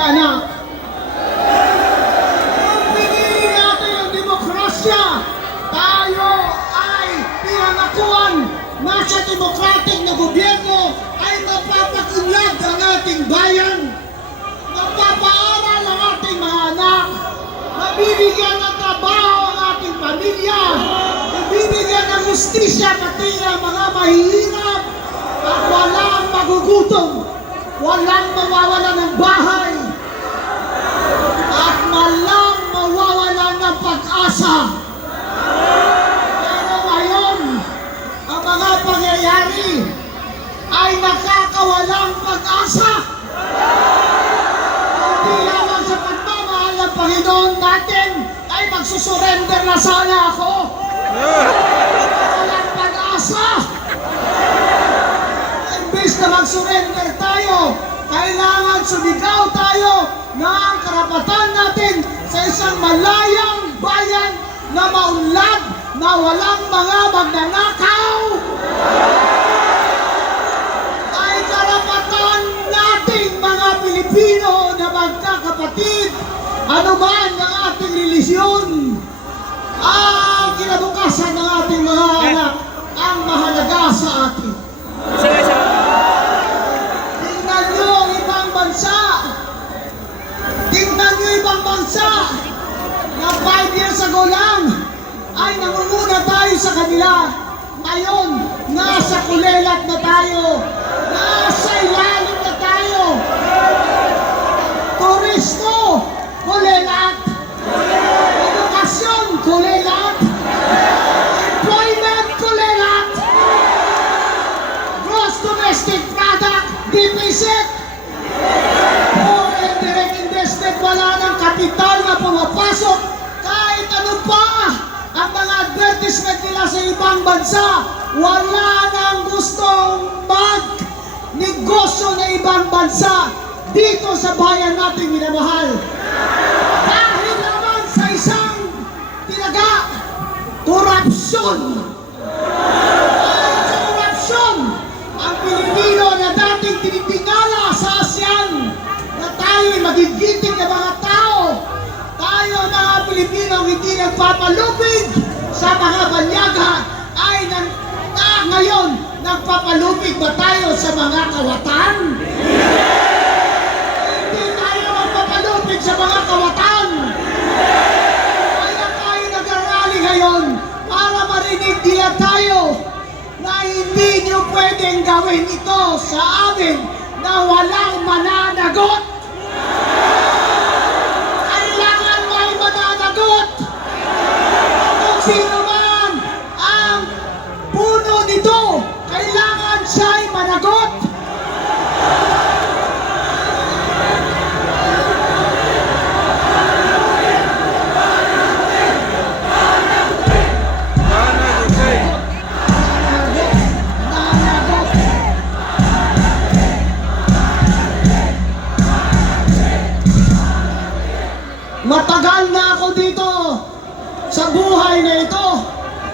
mga anak. Kung pinili natin ang demokrasya, tayo ay pinangakuan na sa demokratik na gobyerno ay mapapakunlad ang ating bayan, napapaaral ang ating mga anak, mabibigyan ng trabaho ang ating pamilya, mabibigyan ng justisya pati ang mga mahihirap, at walang magugutom, walang mawawala ng bahay, at walang mawawala ng pag-asa. Pero ngayon, ang mga pangyayari ay nakakawalang pag-asa. Hindi lamang sa pagmamahal ng Panginoon natin ay magsusurrender na sana ako. Walang pag-asa. Imbis na mag-surrender tayo, kailangan sumigaw tayo ng karapatan natin sa isang malayang bayan na maunlad, na walang mga magnanakaw. Ay karapatan nating mga Pilipino na magkakapatid, anuman ang ating relisyon, ang kinabukasan ng ating mga anak ang mahalaga sa atin. Tingnan nyo ang ibang bansa. Tingnan nyo ibang bansa na 5 years ago lang ay nangunguna tayo sa kanila. Ngayon, nasa kulelat na tayo. Nasa ilalim na tayo. Turismo, kulelat. Edukasyon, kulelat. Employment, kulelat. Gross domestic product, deficit. Foreign direct investment, wala ng kapital na pumapasok. Kahit ano pa ang mga advertisement nila sa ibang bansa, wala nang gustong mag-negosyo na ibang bansa dito sa bayan nating minamahal. Dahil naman sa isang tinaga, korupsyon. Dahil sa korupsyon, ang Pilipino na dating tinitingala sa ASEAN na tayo'y magigiting na mga tao, tayo mga Pilipino hindi nagpapalupig sa mga banyaga ay ngayon nagpapalupig ba tayo sa mga kawatan? Hindi tayo magpapalupig sa mga kawatan. Kaya tayo nag-arali ngayon para marinig nila tayo na hindi nyo pwedeng gawin ito sa amin na walang mananagot. Kailangan may mananagot. Kung sino man ang puno nito, kailangan siya'y managot. Matagal na ako dito sa buhay na ito.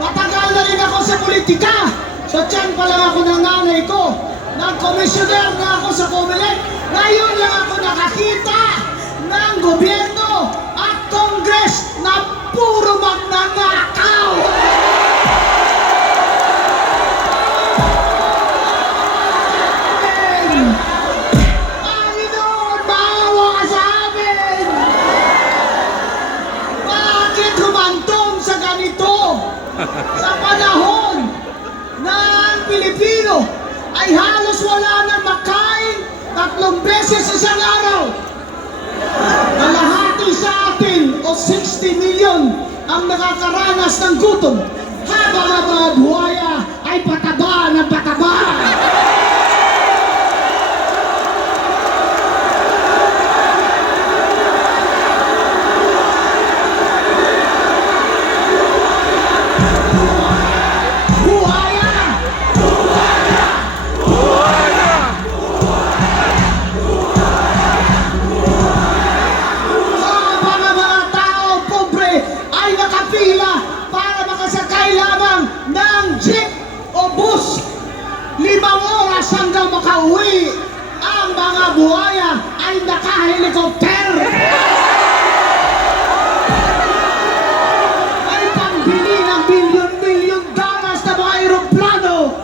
Matagal na rin ako sa politika. Sa tiyan pa lang ako ng nanay ko. Nag-commissioner na ako sa Comelec. Ngayon lang ako nakakita ng gobyerno at Congress na puro magnanakaw. Panginoon, maawa ka sa amin. Bakit humantong sa ganito? Sa panahon na ang Pilipino ay halos wala nang makain 3 beses isang araw. Kalahati sa atin o 60 million ang nakakaranas ng gutom, habang ang mga buhaya ay pataba ng pataba. Hanggang makauwi ang mga buhaya ay naka-helicopter. May pambili ng milyon-milyon dollars na mga aeroplano.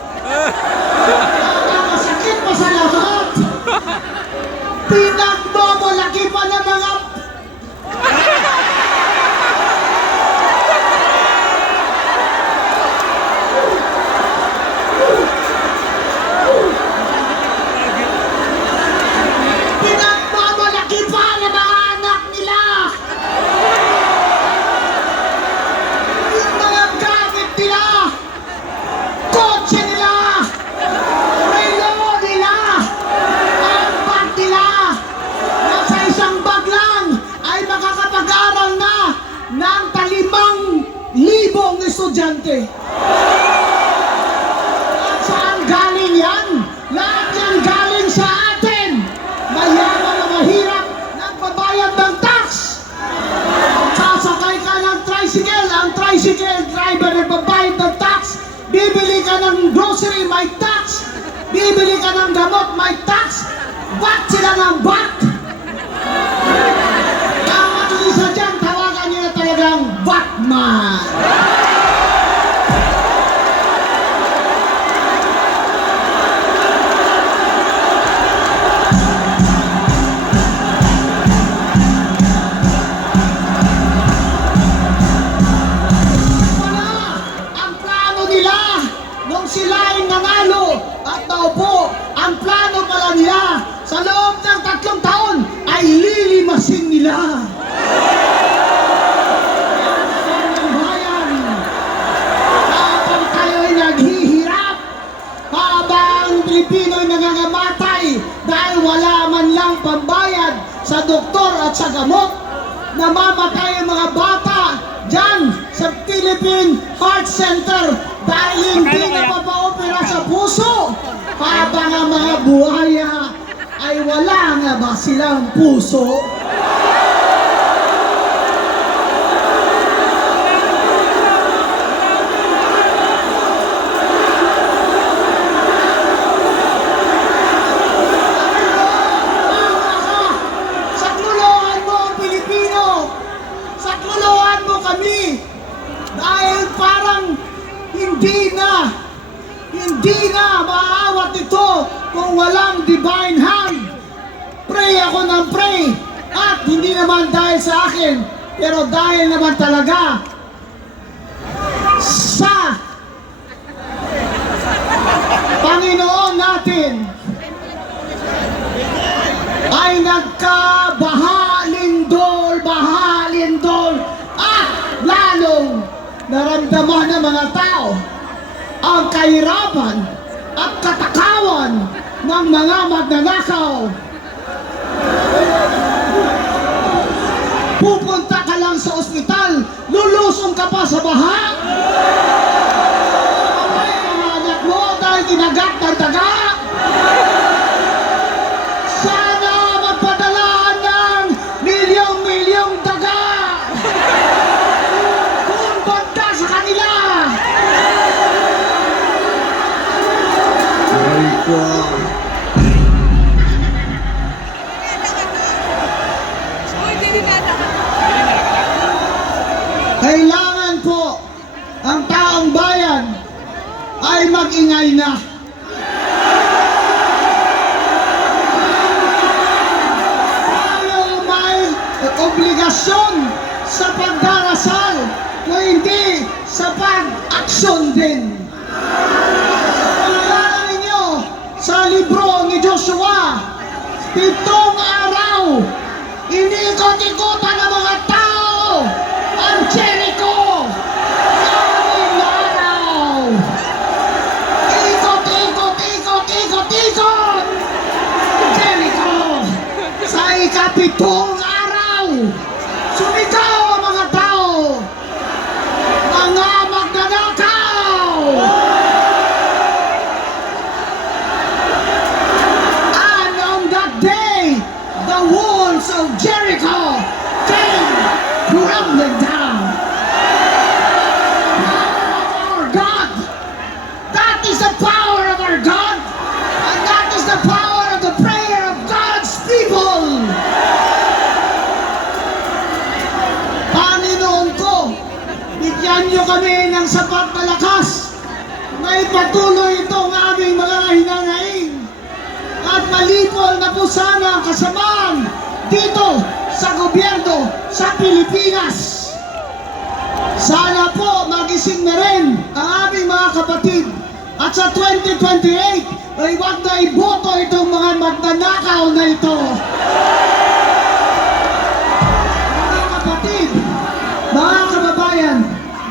Nakakasakit pa sa lahat. Pinagmamalaki pa ng mga pinagmamalaki pa ng mga anak nila. Yung mga gamit nila, kotse nila, relo nila, ang bag nila, nasa isang bag lang ay makakapag-aral na ng 5,000 estudyante. At saan galing yan? Lahat yan galing sa atin. Mayaman na mahirap nagbabayad ng tax. Sasakay ka ng tricycle, ang tricycle driver ay babayad ng tax. Bibili ka ng grocery, may tax. Bibili ka ng gamot, may tax. Bat sila ng bat. Ang isa dyan, tawagan niyo na talagang Batman. Wala ang plano nila nung sila ay nanalo at naupo. Ang plano pala nila sa loob ng 3 taon ay lilimasin nila ang bayan. Habang tayo'y naghihirap, habang Pilipino ay nangangamatay dahil wala man lang pambayad sa doktor at sa gamot, namamatay ang mga bata dyan sa Philippine Heart Center dahil hindi napapaopera sa puso, habang ang mga buhaya ay wala nga ba silang puso? Saklolohan mo ang Pilipino! Saklolohan mo kami! Dahil parang hindi na maaawat ito kung walang divine hand. Pray ako ng pray. At hindi naman dahil sa akin, pero dahil naman talaga sa Panginoon natin ay baha-lindol at lalong naramdaman ng mga tao ang kahirapan at katakawan ng mga magnanakaw. Pupunta ka lang sa ospital, lulusong ka pa sa baha. Ay, mga anak mo dahil tinagat ng daga. Sana magpadalaan ng milyong-milyong daga kung banda sa kanila. Kailangan po ang taong bayan ay mag-ingay na. Tayo may obligasyon sa pagdarasal kung hindi sa pag-aksyon din. Kailangan ninyo sa libro ni Joshua, 7 araw, inikot-ikotan ng mga tao ang Jericho. 7 araw. Ikot. Jericho. Sa ika-7 araw, sumigaw ang mga tao. Mga magnanakaw. And on that day, the walls of Jericho came crumbling down. Power of our God. That is the power of our God. And that is the power of the prayer of God's people. kami ng sapat na lakas na ipatuloy itong aming mga hinanaing at malipol na po sana ang kasamaan dito sa gobyerno sa Pilipinas. Sana po magising na rin ang aming mga kapatid at sa 2028 ay wag na iboto itong mga magnanakaw na ito. Mga kapatid, mga kababayan,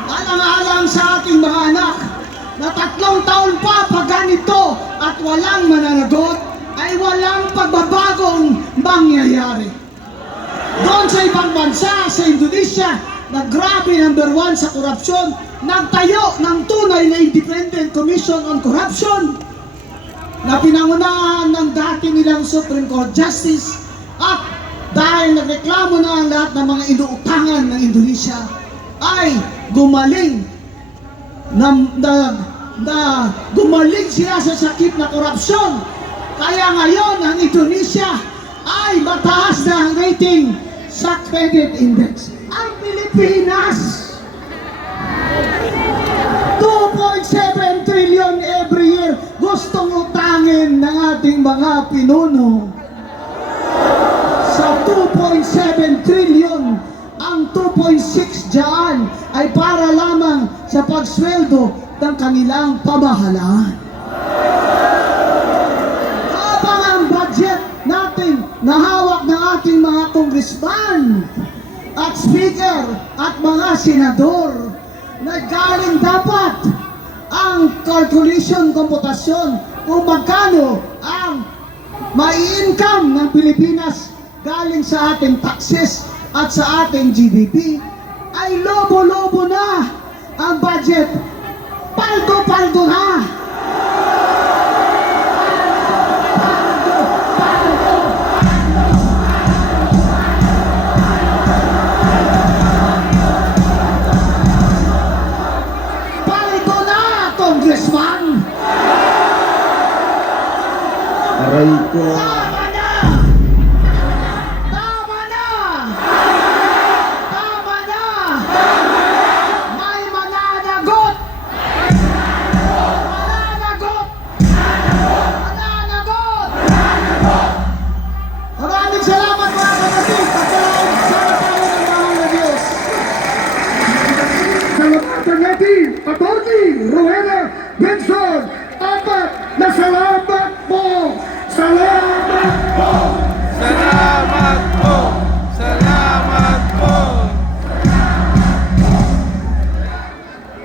alang-alang sa ating mga anak na 3 taon pa pag ganito at walang mananagot ay walang pagbabagong mangyayari. Doon sa ibang bansa, sa Indonesia, na grabe #1 sa korupsyon, nagtayo ng tunay na Independent Commission on Corruption na pinangunahan ng dati nilang Supreme Court Justice at dahil nagreklamo na ang lahat ng mga inuutangan ng Indonesia ay gumaling gumaling sila sa sakit na korupsyon. Kaya ngayon ang Indonesia ay mataas na ang rating sa credit index. Ang Pilipinas 2.7 trillion every year gustong utangin ng ating mga pinuno. Sa 2.7 trillion, ang 2.6 dyan ay para lamang sa pagsweldo ng kanilang pamahalaan. Habang ang budget natin na hawak ng ating mga congressman at speaker at mga senador, naggaling dapat ang calculation, komputasyon kung magkano ang mai-income ng Pilipinas galing sa ating taxes at sa ating GDP ay lobo-lobo na ang budget. Paldo-paldo na. Paldo na, Congressman. Aray ko. Tama na! Tama na! Tama na! May mananagot! Mananagot! Mananagot! Maraming salamat mga kapatid! Pagkain sana tayo ng mahal na Diyos! Salamatan natin, Atty. Rowena Benson, 4 na salamat!